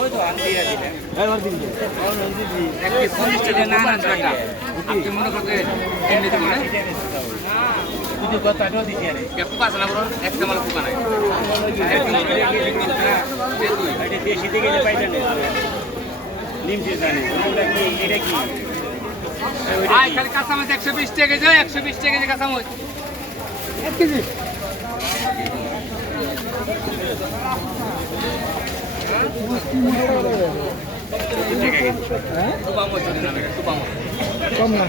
ওই তো আনতে আছে এবার দিন একটি 50 টাকা না না টাকা আপনি মনে করতে এমনি তো মানে তুই কত টাকা দিছি আরে একটু কাজ না বলুন একটা মাল পোকা নাই এটা দেশি থেকে গেলে পাইছেন নিমছে জানে ওটা কি এটা কি আই খালি কাঁচামরিচ 120 টাকা কেজি 120 টাকা কেজি কাঁচামরিচ 1 কেজি কম না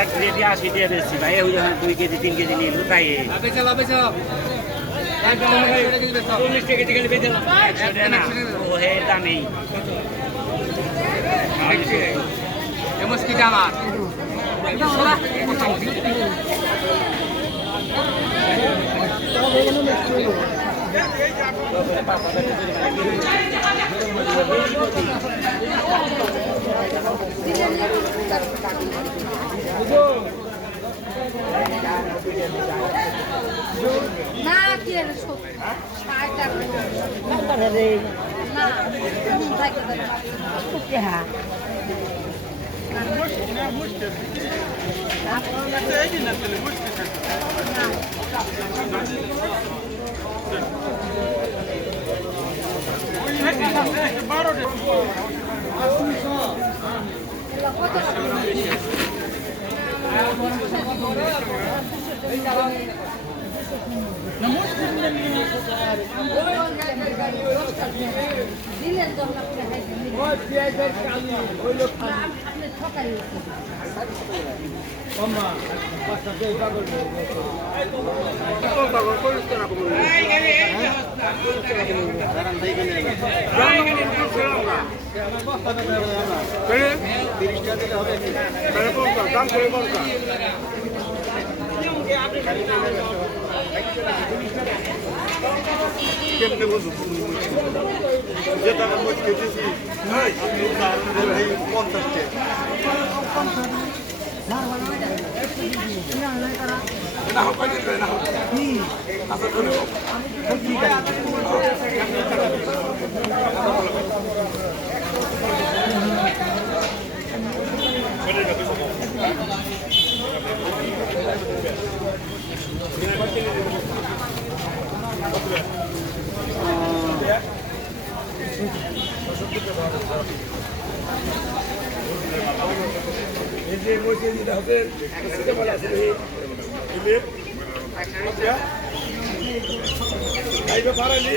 এক কেজি 80 দিয়ে বেশি ভাই ওই যখন 2 কেজি 3 কেজি নিয়ে লুকাই বেচা 40 টাকা কেজি গেলে বেচা না ও হে দামেই এমস কি দাম আর না কি আর সব সাইটা না ওকে হ্যাঁ দিলেন তো আপনি ঠকাই কেমনে বুঝবো যে টাকা মজ খেতেছি আপনি 50 এই যে বসে দিতে হবে সিস্টেম আছে এলে আইবে পারেনি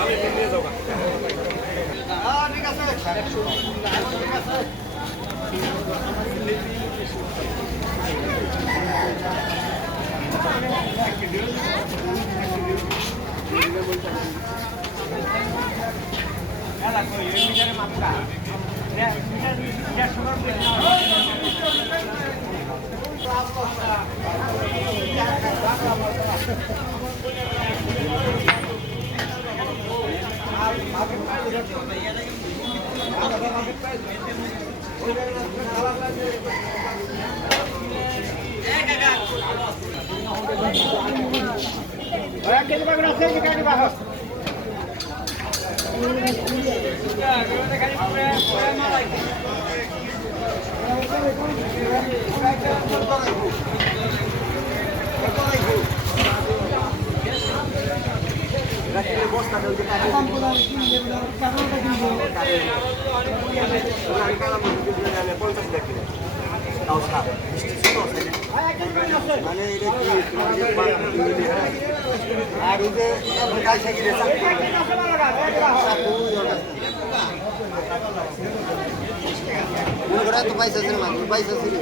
আইবে নিয়ে যাও ঠিক আছে তো পয়সা ছিল